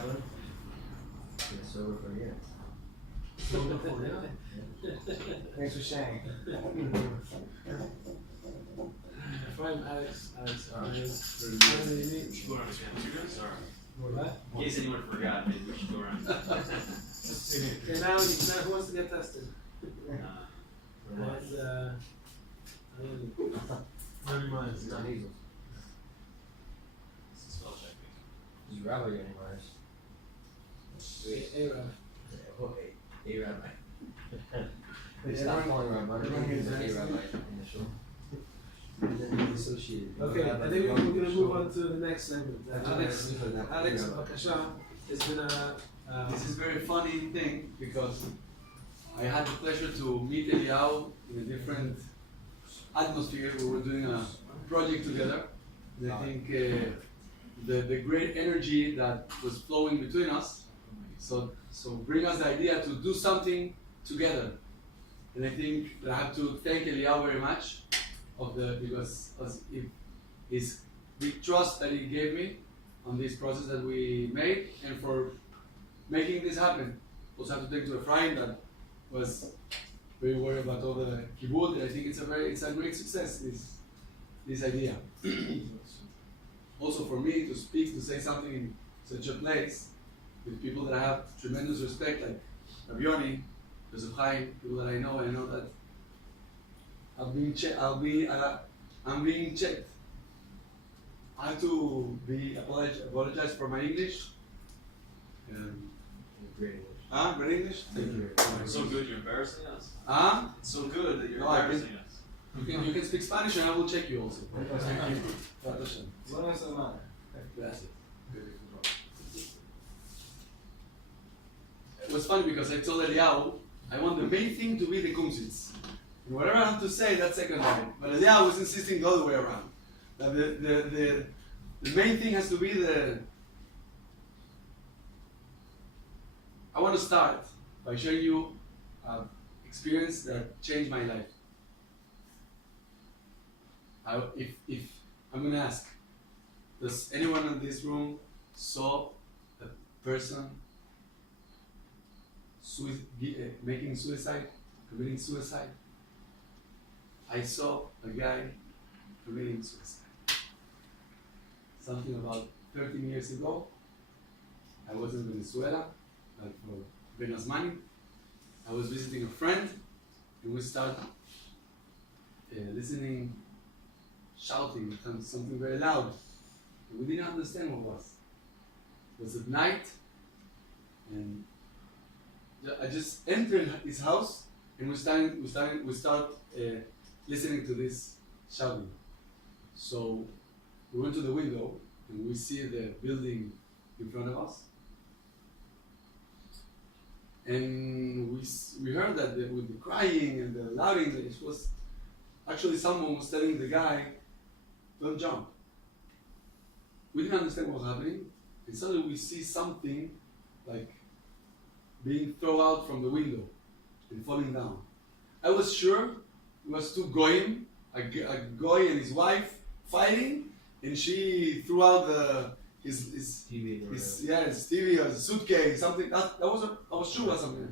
chaplain. Been sober for a year. Thanks for sharing. Alex. What? In case anyone forgot, maybe we should go around. Okay, now who wants to get tested? And, It's not easy. This is spell check me. You rabbi your anyways. A-Rab. A-Rabbi. Stop calling rabbi. It's A-Rabbi initial. And then the associated. Okay, I think we're going to move on to the next segment. Alex, Bakasha, it's been a... This is a very funny thing because I had the pleasure to meet Eliyahu in a different atmosphere. We were doing a project together. And I think the great energy that was flowing between us, so bring us the idea to do something together. And I think that I have to thank Eliyahu very much because his big trust that he gave me on this process that we made and for making this happen. Also have to thank to Ephraim that was very worried about all the kibbutz. I think it's a great success, this idea. Also for me to speak, to say something in such a place with people that I have tremendous respect, like Rabbi Yoni, Joseph Chaim, people that I know that I'm being checked. I have to apologize for my English. Great English. Great English? Thank you. It's so good, you're embarrassing us. It's so good that you're No, I embarrassing us. You can speak Spanish and I will check you also. Gracias. It was funny because I told Eliyahu I want the main thing to be the Kumzits. And whatever I have to say, that's secondary. But Eliyahu was insisting the other way around. That the main thing has to be I want to start by showing you an experience that changed my life. If I'm going to ask, does anyone in this room saw a person committing suicide? I saw a guy committing suicide. Something about 13 years ago. I was in Venezuela, like for Buenos Money. I was visiting a friend, and we started listening, shouting, something very loud. And we didn't understand what it was. It was at night, and I just entered his house, and we start listening to this shouting. So we went to the window, and we see the building in front of us. And we heard that with the crying and the louding, it was actually someone was telling the guy, don't jump. We didn't understand what was happening, and suddenly we see something like being thrown out from the window and falling down. I was sure it was two goyim, a goy and his wife fighting, and she threw out his TV or his TV or his suitcase, something. I was sure it was something.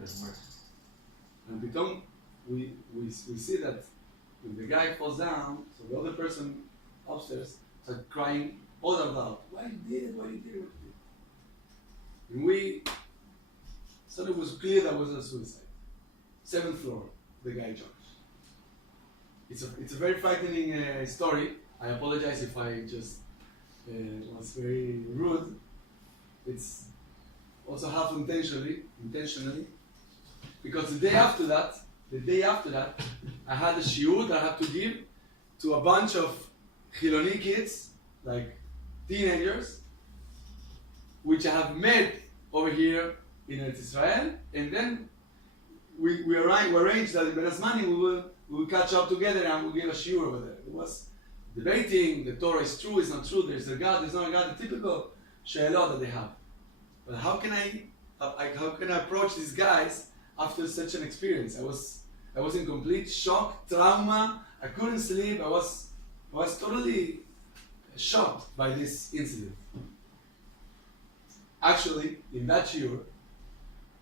And become we see that when the guy falls down, so the other person upstairs started crying all out loud. Why you did it? Why you did it? And so it was clear that was a suicide. 7th floor, the guy jumped. It's a very frightening story. I apologize if I just was very rude. It's also half intentionally, because the day after that, I had a shiur that I had to give to a bunch of Chiloni kids, like teenagers, which I have met over here in Eretz Israel, and then we arranged that in Beres Mani we will catch up together and we'll give a shiur over there. It was debating, the Torah is true, it's not true, there's a God, there's not a God, the typical she'elot that they have. But how can I approach these guys after such an experience? I was in complete shock, trauma, I couldn't sleep, I was totally shocked by this incident. Actually, in that year,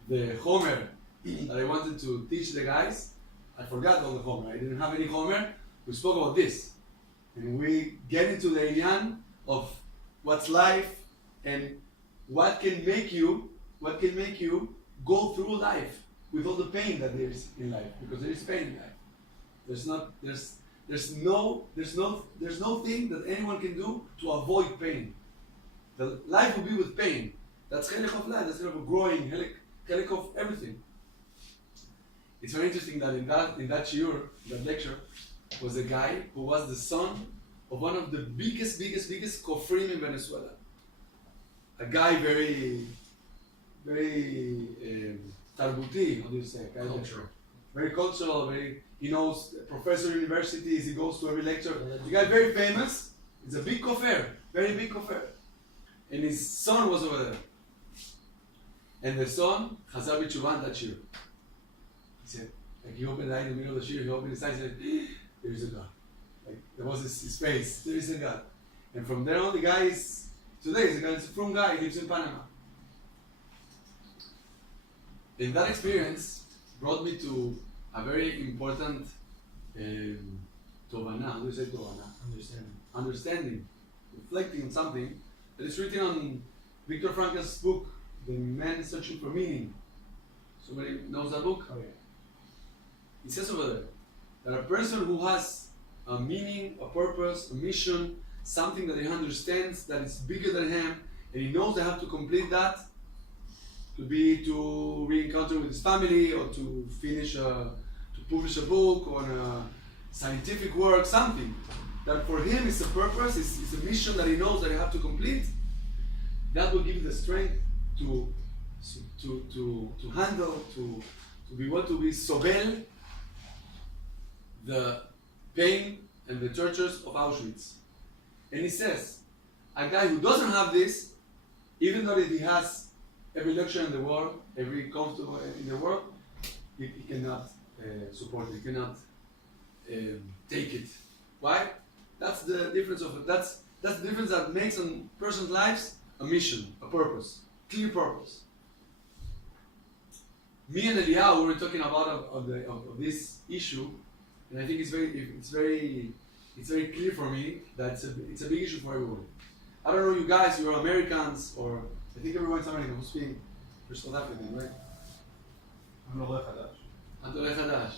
the Homer that I wanted to teach the guys, I forgot all the Homer. I didn't have any Homer. We spoke about this. And we get into the Inyan of what's life and what can make you go through life with all the pain that there is in life, because there is pain in life. There's no thing that anyone can do to avoid pain. The life will be with pain. That's chelik of life. That's chelik of growing, chelik of everything. It's very interesting that in that shiur, that lecture, was a guy who was the son of one of the biggest kofrim in Venezuela. A guy very tarbuti, how do you say? Cultural. Very cultural, he knows professor universities, he goes to every lecture. The guy very famous, he's a big kofer, very big kofer. And his son was over there. And the son, Chazar b'tshuva that year. He said, like he opened the eye in the middle of the year, he opened his eyes and said, there is a God. Like there was his face, there is a God. And from there on, the guy is, today he's a frum guy, he lives in Panama. And that experience brought me to a very important tovana, how do you say tovana? Understanding, reflecting on something that is written on Viktor Frankl's book, The Man Searching for Meaning. Somebody knows that book? Oh yeah. It says over there that a person who has a meaning, a purpose, a mission, something that he understands that is bigger than him, and he knows they have to complete that, could be to re-encounter with his family, or to publish a book, or a scientific work, something that for him is a purpose, is a mission that he knows that he have to complete. That will give you the strength to handle, to be able to be sobel the pain and the tortures of Auschwitz. And he says, a guy who doesn't have this, even though he has every luxury in the world, every comfort in the world, he cannot support it, he cannot take it. Why? That's the difference of it. That's the difference that makes a person's lives a mission, a purpose, clear purpose. Me and Eliyahu were talking about of this issue, and I think it's very clear for me that it's a big issue for everyone. I don't know you guys, you're Americans, or I think everyone's American who's speaking. You're South African, right? I'm not left at that. Antole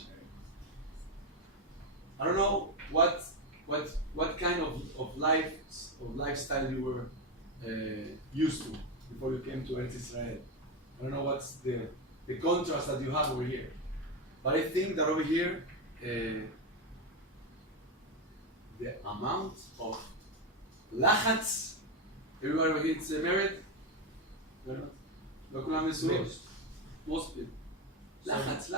I don't know what kind of lifestyle you were used to before you came to Eretz Israel. I don't know what's the contrast that you have over here. But I think that over here, the amount of לחץ, everybody over here is married? לא כולם נשואים? Most people. לחץ.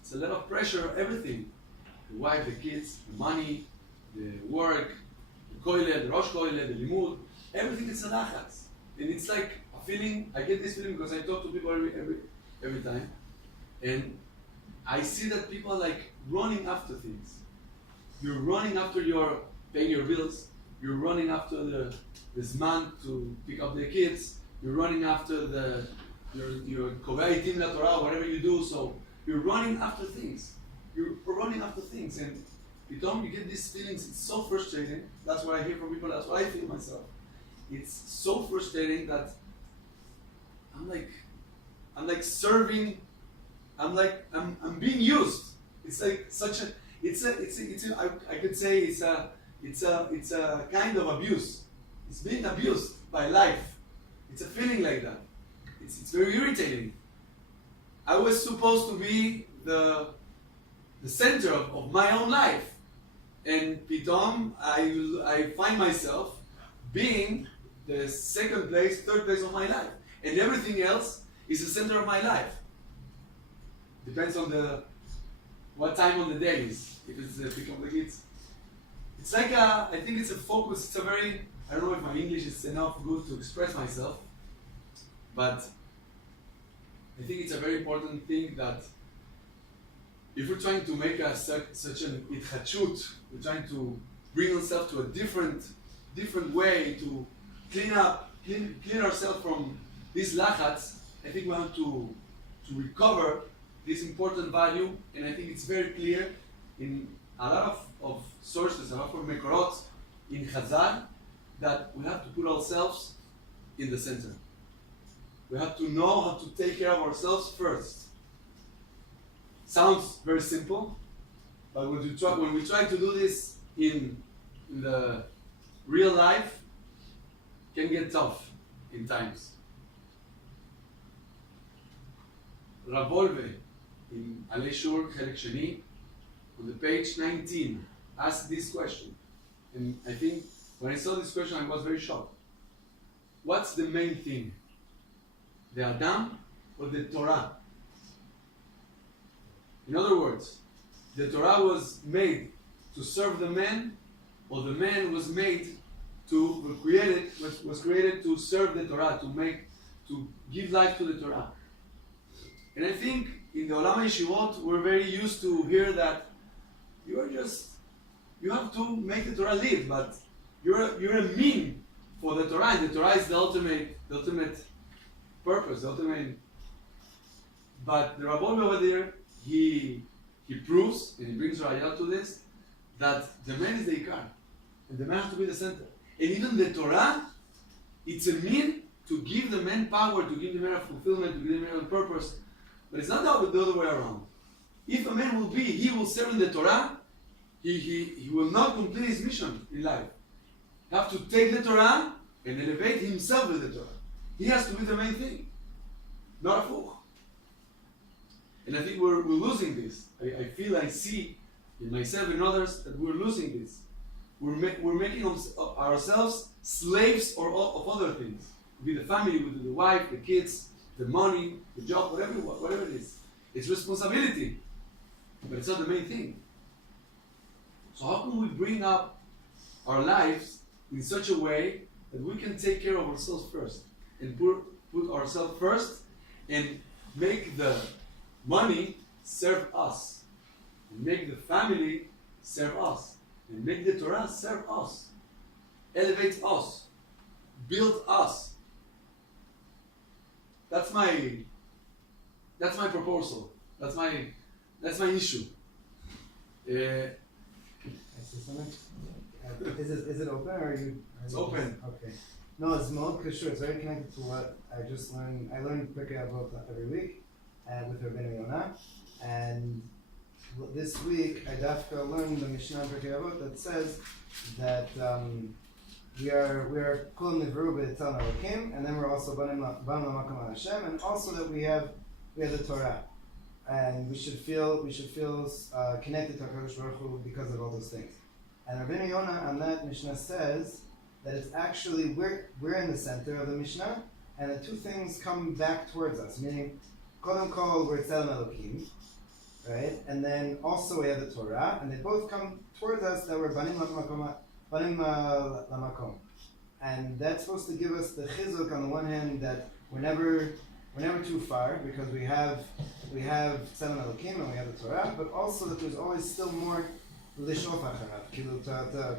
It's a lot of pressure, everything. The wife, the kids, the money, the work, the koiled, the rosh koiled, the limud, everything is a לחץ. And it's like a feeling, I get this feeling because I talk to people every time. And I see that people are like running after things. You're running after paying your bills. You're running after this man to pick up the kids. You're running after your kovei tim la Torah, whatever you do. So you're running after things. And you get these feelings. It's so frustrating. That's what I hear from people. That's what I feel myself. It's so frustrating that I'm like serving. I'm being used. It's like such a. I could say it's a kind of abuse. It's being abused by life. It's a feeling like that. It's very irritating. I was supposed to be the center of my own life, and pitom I find myself being the second place, third place of my life, and everything else is the center of my life. Depends on what time on the day is. If it's the pick of the kids, it's like I think it's a focus. It's a very, I don't know if my English is enough good to express myself, but I think it's a very important thing that if we're trying to make such an היתחדשות, we're trying to bring ourselves to a different way, to clean up clean ourselves from these lachats, I think we have to recover this important value, and I think it's very clear in a lot of sources, a lot of mekorot in Chazal, that we have to put ourselves in the center. We have to know how to take care of ourselves first. Sounds very simple, but when we try to do this in the real life, it can get tough in times. Ravolve in Alei Shur Chelek Sheni, on the page 19, asked this question. And I think when I saw this question, I was very shocked. What's the main thing? The Adam or the Torah? In other words, the Torah was made to serve the man, or the man was created to serve the Torah, to give life to the Torah. And I think in the Olam HaYeshivot, we're very used to hear that you have to make the Torah live, but you're a mean for the Torah, and the Torah is the ultimate purpose, the ultimate. But the Rabboni over there, he proves, and he brings Raya to this, that the man is the Ikar, and the man has to be the center. And even the Torah, it's a mean to give the man power, to give the man a fulfillment, to give the man a purpose. But it's not the other way around. If a man he will serve in the Torah, he will not complete his mission in life. He has to take the Torah and elevate himself with the Torah. He has to be the main thing, not a fool. And I think we're losing this. I see in myself and others that we're losing this. We're making ourselves slaves of other things. Be the family, with the wife, the kids, the money, the job, whatever it is. It's responsibility, but it's not the main thing. So how can we bring up our lives in such a way that we can take care of ourselves first, and put ourselves first, and make the money serve us, and make the family serve us, and make the Torah serve us, elevate us, build us. That's my proposal. That's my issue. I say something? Is it open or are you? It's open. Okay. No, it's מאוד קשור. It's very connected to what I just learned. I learn Pirkei Avot every week with Rabbeinu Yonah, and this week I dafka learned the Mishnah Pirkei Avot that says that we are kulam nivru b'etzal Elokim, and then we're also banim lamakom al Hashem, and also that we have the Torah, and we should feel connected to HaKadosh Baruch Hu because of all those things. And Rabbeinu Yonah on that Mishnah says that it's actually we're in the center of the Mishnah, and the two things come back towards us, meaning kodem kol we're etzal Elokim, right? And then also we have the Torah, and they both come towards us that we're banim lamakom. And that's supposed to give us the chizuk on the one hand that we're never too far, because we have Seven Elokim and we have the Torah, but also that there's always still more lishof acharav,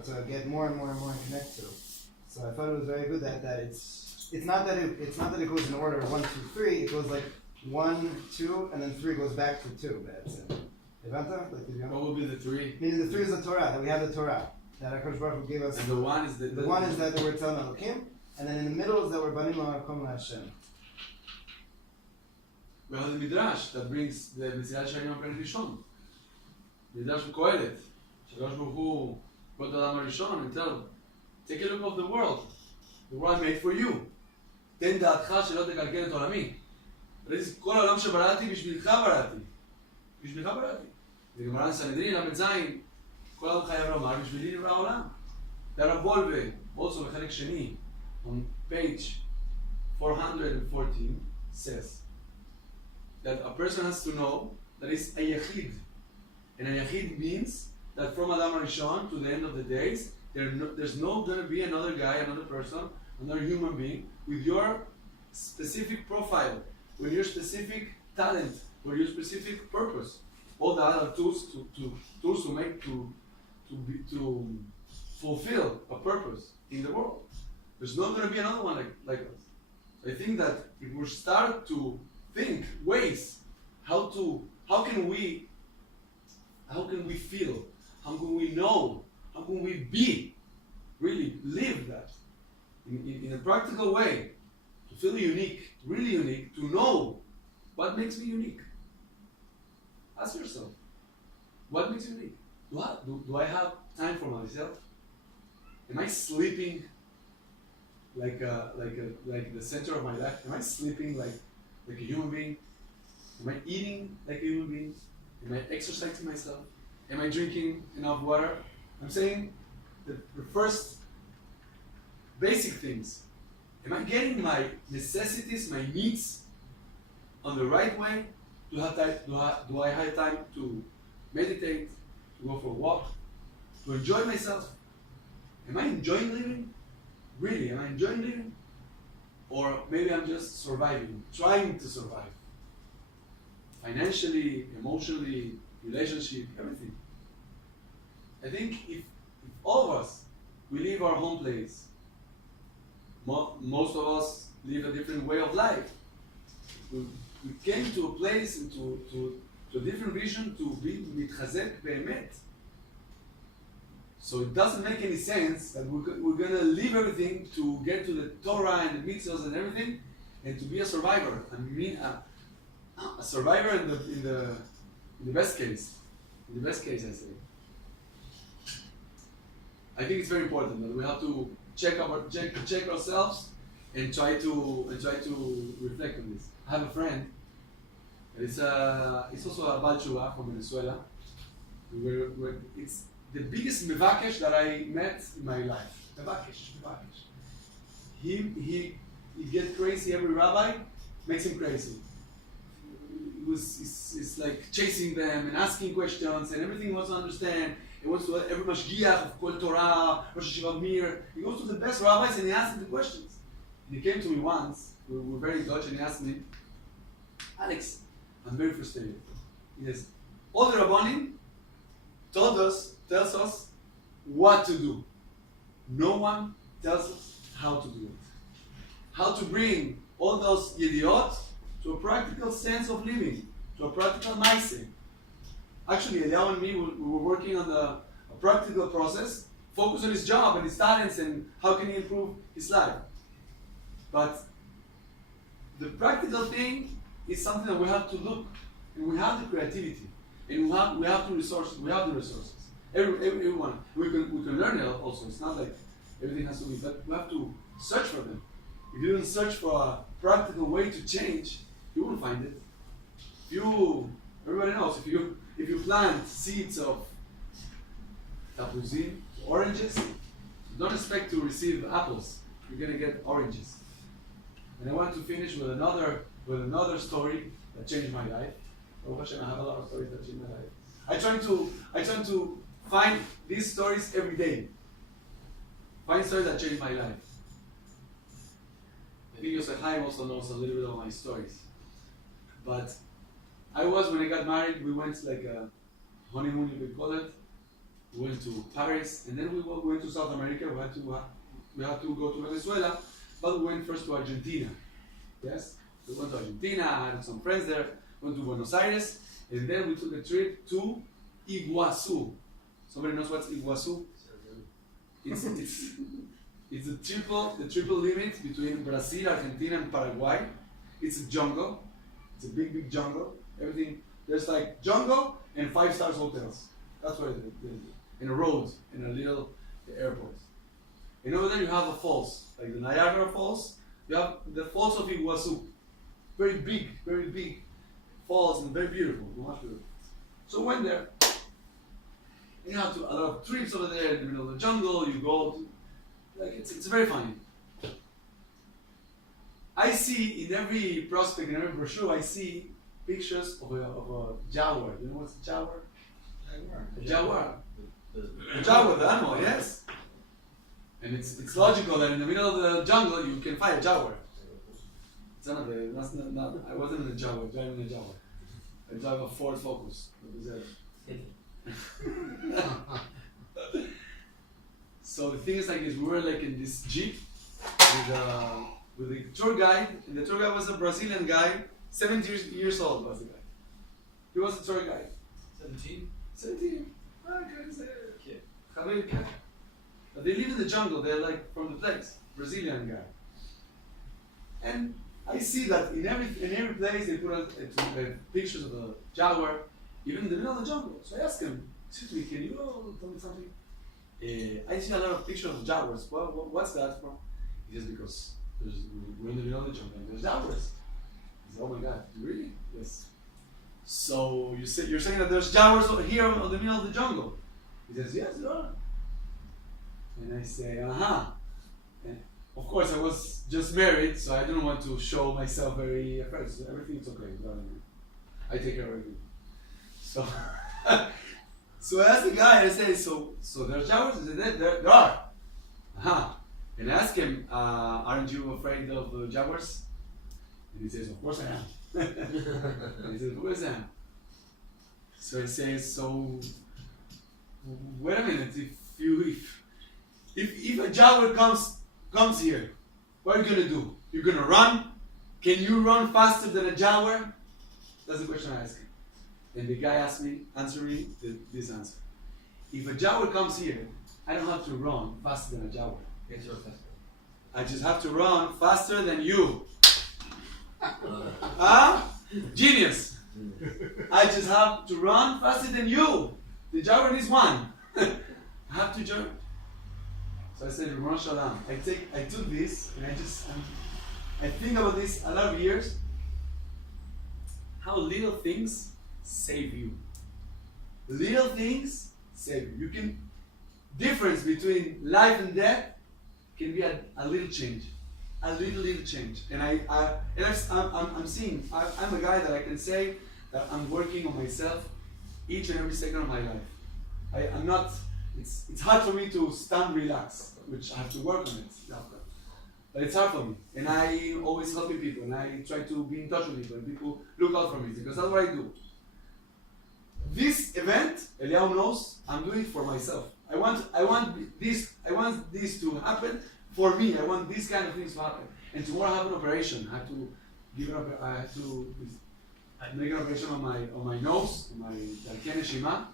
to get more and more and connect to. So I thought it was very good that it's not that it goes in order 1, 2, 3. It goes like 1, 2, and then 3 goes back to 2. That's it. What will be the 3? Meaning the 3 is the Torah, that we have the Torah, that HaKadosh Baruch Hu gave us. And the 1 is the 1 is that we're Tzal Elokim, and then in the middle is that we're Banim Lamakom Hashem. We have the Midrash that brings the Mesilat Shayim HaPerek Rishon. Midrash Kohelet. Shakadosh Baruch Hu brought the Adam Rishon and tell, take a look of the world. The world made for you. תן דעתך שלא תקלקל את עולמי. כל העולם שבראתי בשבילך בראתי. בשבילך בראתי. זה גמרא לסנהדרין, ל"ז, כל העולם חייב לומר, בשבילי נברא העולם. והרב וולבה, also בחלק שני, on page 414, says that a person has to know that it's a yachid. And a yachid means that from Adam Rishon to the end of the days, there's not going to be another guy, another person, another human being with your specific profile, with your specific talent, with your specific purpose. All the other tools to fulfill a purpose in the world. there's not going to be another one like us. I think that if we start to think ways how can we feel, how can we know, how can we be, really live that in a practical way, to feel unique, really unique, to know what makes me unique. Ask yourself, what makes me unique? Do I have time for myself? Am I sleeping like the center of my life? Am I sleeping like a human being? Am I eating like a human being? Am I exercising myself? Am I drinking enough water? I'm saying the first basic things. Am I getting my necessities, my needs on the right way? Do I have time to meditate, to go for a walk, to enjoy myself? Am I enjoying living? Really, am I enjoying living? Or maybe I'm just surviving, trying to survive. Financially, emotionally, relationship, everything. I think if all of us, we leave our home place, most of us live a different way of life. We came to a place and to a different vision to be מתחזק באמת. So it doesn't make any sense that we're going to leave everything to get to the Torah and the mitzvahs and everything, and to be a survivor. I mean, a survivor in the best case. In the best case, I say. I think it's very important that we have to check ourselves and try to reflect on this. I have a friend. It's also a Baal Tshuva from Venezuela. It's the biggest mevakesh that I met in my life. Mevakesh. He gets crazy. Every rabbi makes him crazy. It's like chasing them and asking questions and everything he wants to understand. He wants to every mashgiach of Kol Torah, Rosh Hashiva Mir. He goes to the best rabbis and he asks them the questions. And he came to me once. We were very Dutch, and he asked me, Alex, I'm very frustrated. He says, all the Rabbanim tells us what to do. No one tells us how to do it. How to bring all those yediot to a practical sense of living, to a practical mindset. Actually, Eliyahu and me, we were working on a practical process, focus on his job and his talents and how can he improve his life. But the practical thing is something that we have to look, and we have the creativity, and we have the resources. Everyone, we can learn it also. It's not like everything has to be, but we have to search for them. If you don't search for a practical way to change, you won't find it. Everybody knows, if you plant seeds of tapuzim, oranges, don't expect to receive apples. You're gonna get oranges. And I want to finish with another story that changed my life. Baruch Hashem, I have a lot of stories that changed my life. I try to find these stories every day. Find stories that changed my life. I think Yosef Chaim also knows a little bit of my stories. But when I got married, we went like a honeymoon, you could call it. We went to Paris, and then we went to South America. We had to go to Venezuela, but we went first to Argentina. Yes? We went to Argentina, I had some friends there, went to Buenos Aires, and then we took a trip to Iguazu. Somebody knows what's Iguazu? It's the triple limit between Brazil, Argentina, and Paraguay. It's a jungle. It's a big jungle. Everything, there's like jungle and 5-star hotels. That's what it is. In a road, in a little airport. And over there you have the falls, like the Niagara Falls. You have the falls of Iguazu. Very big falls and very beautiful, much beautiful. So we went there. You have a lot of trips over there in the middle of the jungle. You go to, like it's very funny. I see in every prospect, in every brochure, I see pictures of a jaguar. You know what's a jaguar? A jaguar. A jaguar, the animal, yes. And it's logical that in the middle of the jungle you can find a jaguar. It's not I wasn't in a jaguar, driving a jaguar. I drive a Ford Focus. So the thing is like this, we were like in this Jeep, with the tour guide, and the tour guide was a Brazilian guy, 70 years old was the guy. He was the tour guide. 17? 17. Kid. But they live in the jungle, they're like from the place, Brazilian guy. And I see that in every place they put pictures of a jaguar, even in the middle of the jungle. So I asked him, excuse me, can you tell me something? I see a lot of pictures of jaguars. Well, what's that from? He says, because we're in the middle of the jungle and there's jaguars. I said, oh my God, really? Yes. So you're saying that there's jaguars over here in the middle of the jungle? He says, yes, there are. And I say, uh-huh. And of course, I was just married, so I didn't want to show myself very afraid. So everything's okay. I take care of everything. So, so I asked the guy, I say, so there's jaguars? He said, there are. Uh-huh. And I asked him, aren't you afraid of jaguars? And he says, of course I am. And he says, of course I am. So I say, so wait a minute, if a jaguar comes here, what are you gonna do? You're gonna run? Can you run faster than a jaguar? That's the question I asked him. And the guy answered me this answer. If a jaguar comes here, I don't have to run faster than a jaguar. I just have to run faster than you. Genius! I just have to run faster than you. The jaguar needs one. I have to jump. So I said, Ron Shalom. I took this and I think about this a lot of years. How little things save you. Little things save you. Difference between life and death can be a little change. A little change. And I'm seeing, I'm a guy that I can say that I'm working on myself each and every second of my life. I'm not, it's hard for me to stand relax, which I have to work on it. But it's hard for me. And I always helping people and I try to be in touch with people and people look out for me because that's what I do. This event, Eliyahu knows, I'm doing it for myself. I want this to happen for me. I want these kind of things to happen. And tomorrow I have an operation. I have to make an operation on my nose, on my Darkei Neshima.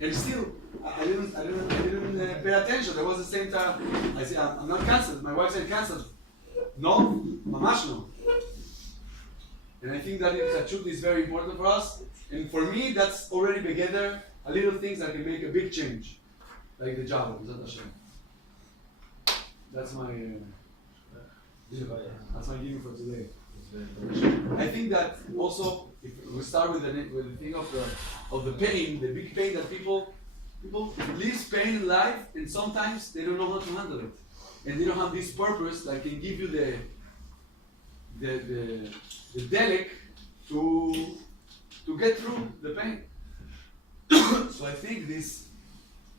And still, I didn't pay attention. There was the same time. I said, I'm not cancelled. My wife said cancelled. No, mamash no. And I think that Hitchadshut is very important for us. And for me, that's already together a little things that can make a big change, like the job. That's my giving for today. I think that also, if we start with the thing of the pain, the big pain that people live pain in life, and sometimes they don't know how to handle it, and they don't have this purpose that can give you the delic to get through the pain. So I think this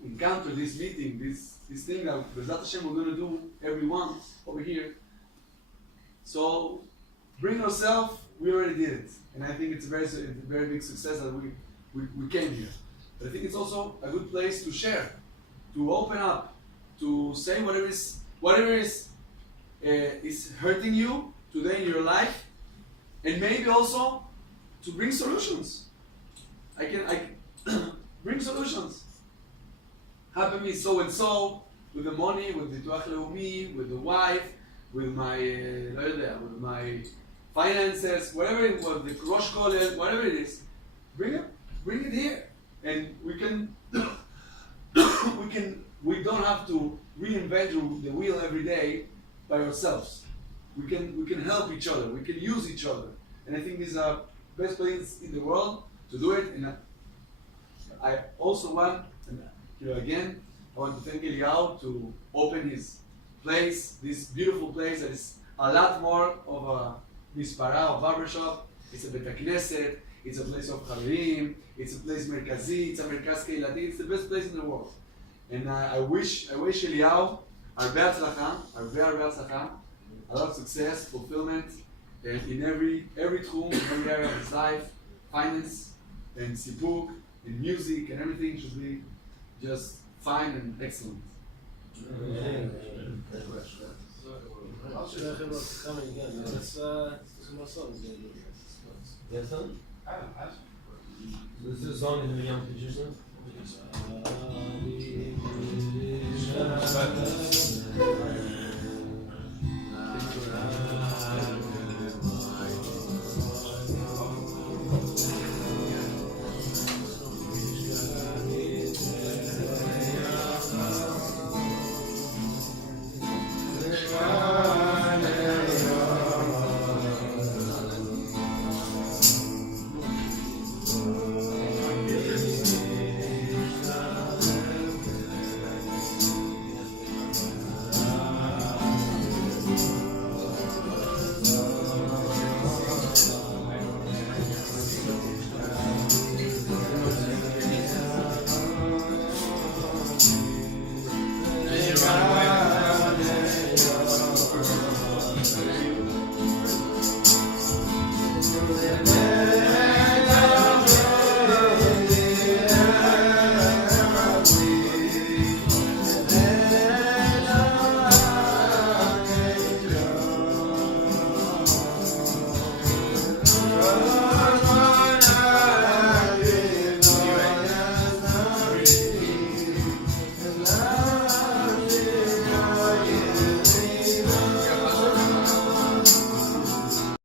encounter, this meeting, this thing that B'ezrat Hashem we're going to do everyone over here. So bring yourself. We already did it, and I think it's a very big success that we came here. But I think it's also a good place to share, to open up, to say whatever is hurting you today in your life, and maybe also to bring solutions. I can bring solutions. Happen me so and so with the money, with the Bituach Leumi, with the wife, with my finances, whatever it was, the Rosh Kollel, whatever it is, bring it here, and we don't have to reinvent the wheel every day by ourselves. We can help each other. We can use each other, and I think this is the best place in the world to do it. And I also want, again, I want to thank Eliyahu to open his place, this beautiful place that is a lot more of a mispara of barbershop. It's a Bet HaKnesset, it's a place of Chaverim, it's a place Merkazi, it's a Merkaz Keilati, it's the best place in the world. And I wish Eliyahu הרבה הצלחה, a lot of success, fulfillment, and in every tchum, every area of his life, finance, and sipuk, and music, and everything should be just fine and excellent. Should I have what's coming again? Let's do some more songs. You have some? Let's do a song and then we jump to Jerusalem.